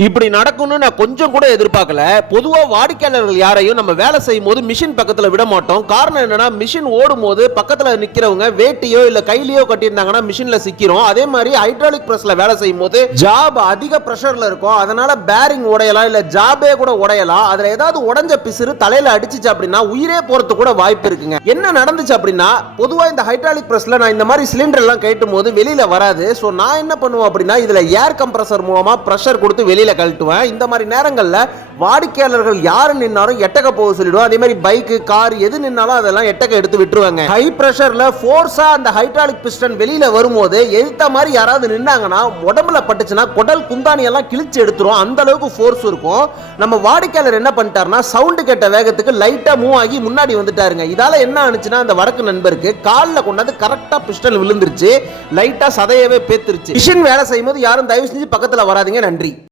இப்படி நடக்கும்னு நான் கொஞ்சம் கூட எதிர்பார்க்கல. பொதுவா வாடிக்கையாளர்கள் யாரையும் நம்ம வேலை செய்யும் போது மிஷின் பக்கத்துல விட மாட்டோம். காரணம் என்னன்னா, மிஷின் ஓடும் போது பக்கத்துல நிக்கிறவங்க வேட்டியோ இல்ல கையிலயோ கட்டியிருந்தாங்கன்னா மிஷின்ல சிக்கிறோம். அதே மாதிரி ஹைட்ராலிக் பிரஸ்ல வேலை செய்யும் போது ஜாப் அதிக பிரஷர்ல இருக்கும். அதனால பேரிங் உடையலாம், இல்ல ஜாபே கூட உடையலாம். அதுல ஏதாவது உடைஞ்ச பிசுறு தலையில அடிச்சிச்சு அப்படின்னா உயிரே போறது கூட வாய்ப்பு இருக்குங்க. என்ன நடந்துச்சு அப்படின்னா, பொதுவா இந்த ஹைட்ராலிக் பிரஸ்ல நான் இந்த மாதிரி சிலிண்டர் எல்லாம் கட்டும் போது வெளியில வராது. சோ நான் என்ன பண்ணுவேன் அப்படின்னா, இதுல ஏர் கம்ப்ரஸர் மூலமா பிரஷர் கொடுத்து வெளியில கழட்டுவேன். இந்த மாதிரி நேரங்கள்ல வாடிக்கையாளர்கள் யாரு நின்னாலும் எட்டக்க போக சொல்லிடுவோம். அதே மாதிரி பைக், கார் எது நின்னாலும் அதெல்லாம் எட்டக்க எடுத்து விட்டுருவாங்க. ஹை பிரஷர்ல ஃபோர்ஸா அந்த ஹைட்ராலிக் பிஸ்டன் வெளியில வரும்போது எதிர்த்த மாதிரி யாராவது நின்னாங்கன்னா உடம்புல பட்டுச்சுன்னா குடல் குந்தாணி எல்லாம் கிழிச்சு எடுத்துரும். அந்த அளவுக்கு ஃபோர்ஸ் இருக்கும். நம்ம வாடிக்கையாளர் என்ன பண்ணிட்டாருன்னா, சவுண்ட் கேட்ட வேகத்துக்கு லைட்டா மூவ் ஆகி முன்னாடி வந்துட்டாருங்க. இதால என்ன ஆனிச்சுன்னா, அந்த வடக்கு நண்பருக்கு காலில் கொண்டாந்து கரெக்டா பிஸ்டன் விழுந்துருச்சு. லைட்டா சதையவே பேத்துருச்சு. மிஷின் வேலை செய்யும் போது யாரும் தயவு செஞ்சு பக்கத்துல வராதீங்க. நன்றி.